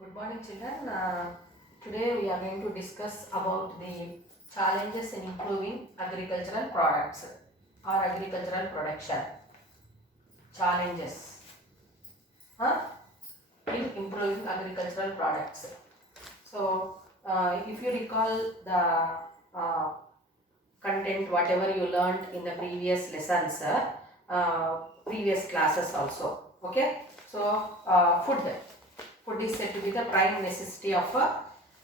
Good morning, children. Today we are going to discuss about the challenges in improving agricultural products or agricultural production. Challenges in improving agricultural products. So, if you recall the uh, content, whatever you learned in the previous lessons, previous classes also. Okay. So, food is said to be the prime necessity of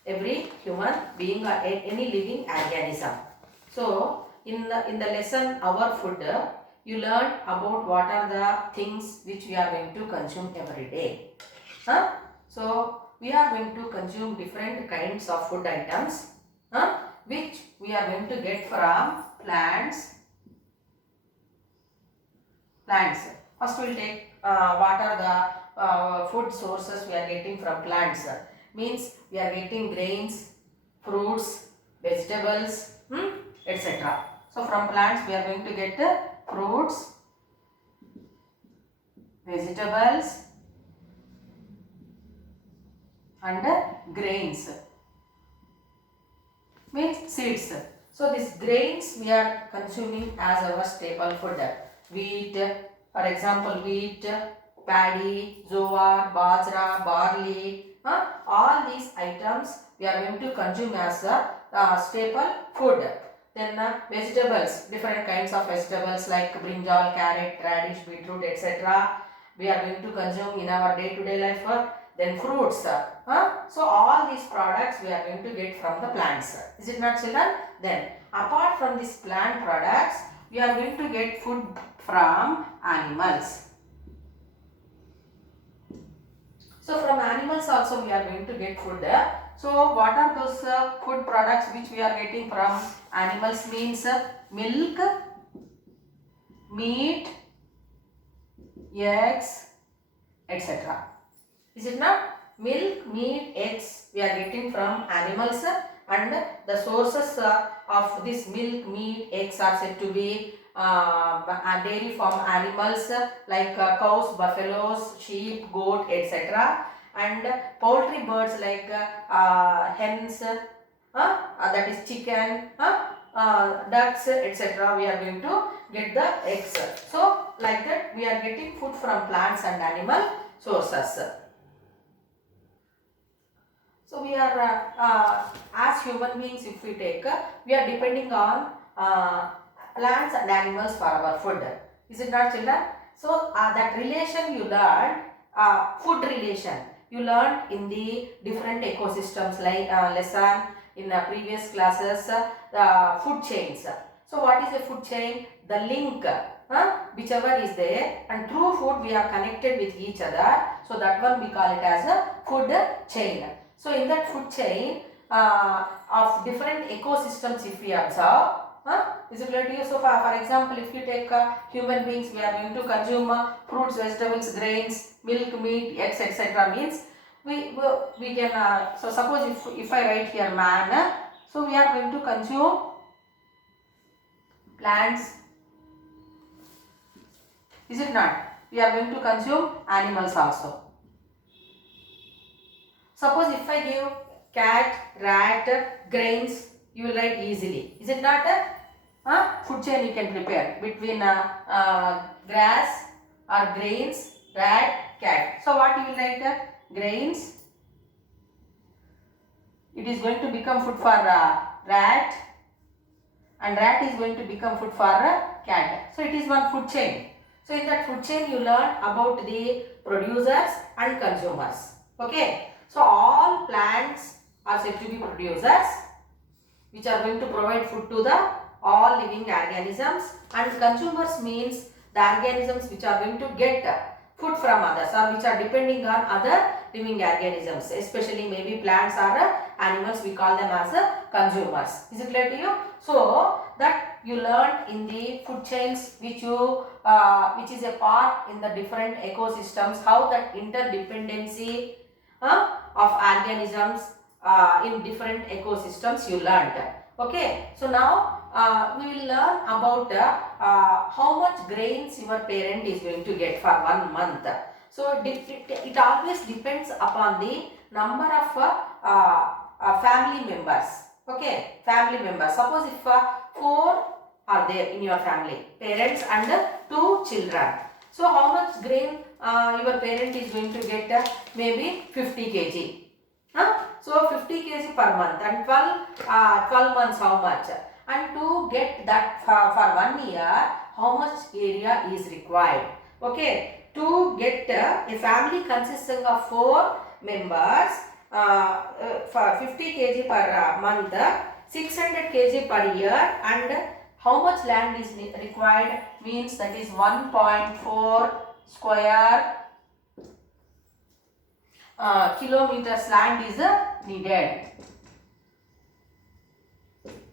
every human being or any living organism. So in the lesson our food, you learn about what are the things which we are going to consume every day. So we are going to consume different kinds of food items, which we are going to get from plants. First we will take what are the food sources we are getting from plants. Means we are getting grains, fruits, vegetables, etc. So from plants we are going to get fruits, vegetables and grains. Means seeds. So these grains we are consuming as our staple food. Wheat, for example, wheat, paddy, jowar, bajra, barley, all these items we are going to consume as a staple food. Then vegetables, different kinds of vegetables like brinjal, carrot, radish, beetroot, etc. we are going to consume in our day-to-day life. Then fruits. So all these products we are going to get from the plants. Is it not, children? Then apart from these plant products, we are going to get food from animals. So from animals also we are going to get food. So what are those food products which we are getting from animals? Means milk, meat, eggs, etc. Is it not? Milk, meat, eggs we are getting from animals, and the sources of this milk, meat, eggs are said to be dairy farm animals like cows, buffaloes, sheep, goat, etc. And poultry birds like hens, that is chicken, ducks, etc. we are going to get the eggs. So like that we are getting food from plants and animal sources. So we are, as human beings, if we take, we are depending on plants and animals for our food. Is it not, children? So that relation you learned, food relation, you learned in the different ecosystems like lesson in previous classes, food chains. So what is a food chain? The link, whichever is there, and through food we are connected with each other. So that one we call it as a food chain. So in that food chain of different ecosystems, if we observe, is it clear to you? So for example, if you take human beings, we are going to consume fruits, vegetables, grains, milk, meat, eggs, etc. Means we can, so suppose if I write here man, so we are going to consume plants. Is it not? We are going to consume animals also. Suppose if I give cat, rat, grains, you will write easily. Is it not a food chain you can prepare between grass or grains, rat, cat. So what you will write? Grains. It is going to become food for rat, and rat is going to become food for cat. So it is one food chain. So in that food chain you learn about the producers and consumers. Okay. So all plants are said to be producers, which are going to provide food to the all living organisms, and consumers means the organisms which are going to get food from others or which are depending on other living organisms, especially maybe plants or animals, we call them as consumers. Is it clear to you? So that you learned in the food chains which is a part in the different ecosystems, how that interdependency of organisms in different ecosystems you learned. Okay, so now we will learn about how much grains your parent is going to get for 1 month. So it always depends upon the number of family members. Okay, family members. Suppose if 4 are there in your family, parents and 2 children. So how much grain your parent is going to get? Maybe 50 kg. So 50 kg per month, and 12 months how much? And to get that for 1 year, how much area is required? Okay, to get a family consisting of 4 members, for 50 kg per month, 600 kg per year, and how much land is required? Means that is 1.4 square kilometers land is needed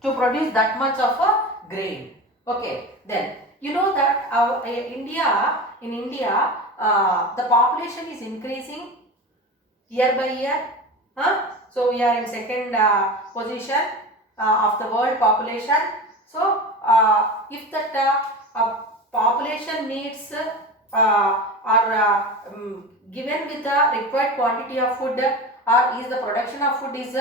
to produce that much of a grain. Okay, then you know that in India, the population is increasing year by year. So we are in second position of the world population. So if that population needs are given with the required quantity of food, or is the production of food is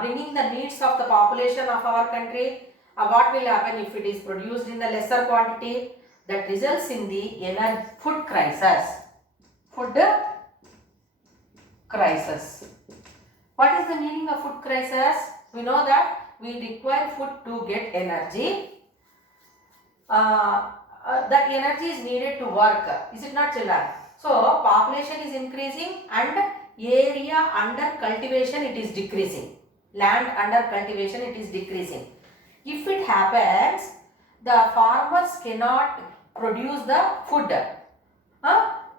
bringing the needs of the population of our country, what will happen if it is produced in the lesser quantity? That results in the food crisis. Food crisis. What is the meaning of food crisis? We know that we require food to get energy. That energy is needed to work. Is it not, children? So population is increasing and area under cultivation it is decreasing. Land under cultivation it is decreasing. If it happens, the farmers cannot produce the food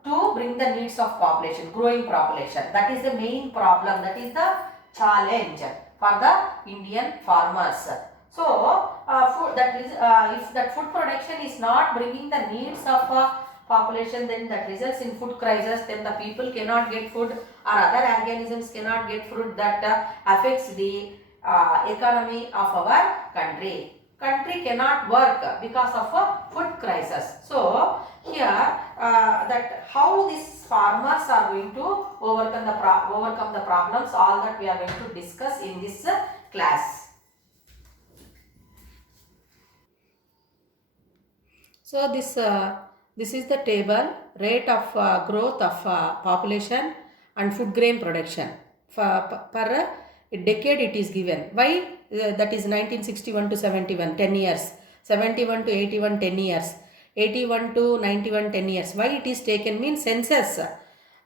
to bring the needs of population, growing population. That is the main problem. That is the challenge for the Indian farmers. So food, that is if that food production is not bringing the needs of population, then that results in food crisis. Then the people cannot get food, or other organisms cannot get food. That affects the economy of our country. Country cannot work because of a food crisis. So here that how these farmers are going to overcome the problems, all that we are going to discuss in this class. So this is the table, rate of growth of population and food grain production per decade it is given. Why? That is 1961 to 71, 10 years. 71 to 81, 10 years. 81 to 91, 10 years. Why it is taken? Means census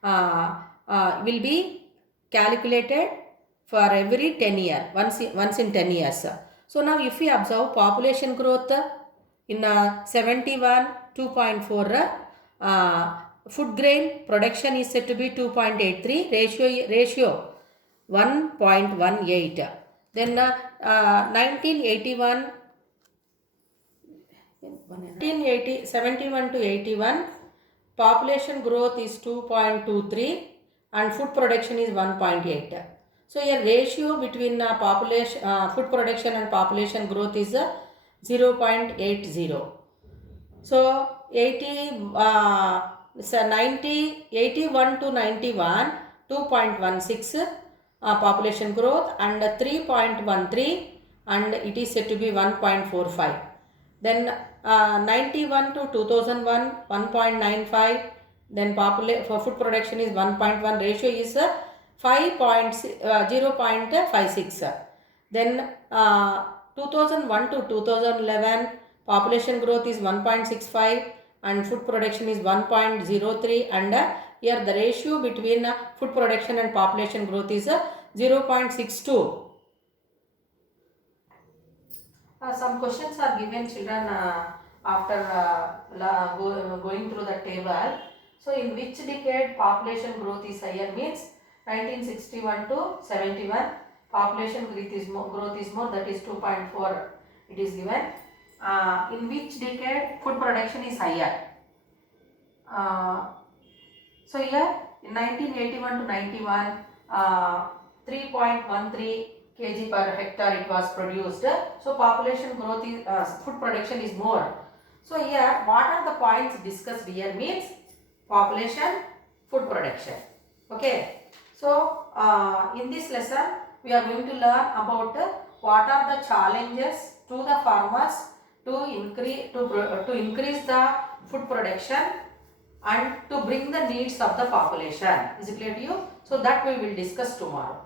will be calculated for every 10 years, once in 10 years. So now if we observe population growth in 71, 2.4, food grain production is said to be 2.83, ratio 1.18. Then 1981, 71 to 81, population growth is 2.23 and food production is 1.8. So a ratio between food production and population growth is 0.80. So 81 to 91, 2.16 population growth, and 3.13, and it is said to be 1.45. Then 91 to 2001, 1.95. Then for food production is 1.1, ratio is 0.56. Then 2001 to 2011, population growth is 1.65 and food production is 1.03, and here the ratio between food production and population growth is 0.62. Some questions are given, children, after going through the table. So in which decade population growth is higher? Means 1961 to 71, population growth is more, that is 2.4 it is given. In which decade food production is higher? So here in 1981 to 91, 3.13 kg per hectare it was produced. So population growth is food production is more. So here what are the points discussed here? Means population food production. Okay. So in this lesson we are going to learn about what are the challenges to the farmers to increase the food production and to bring the needs of the population. Is it clear to you? So that we will discuss tomorrow.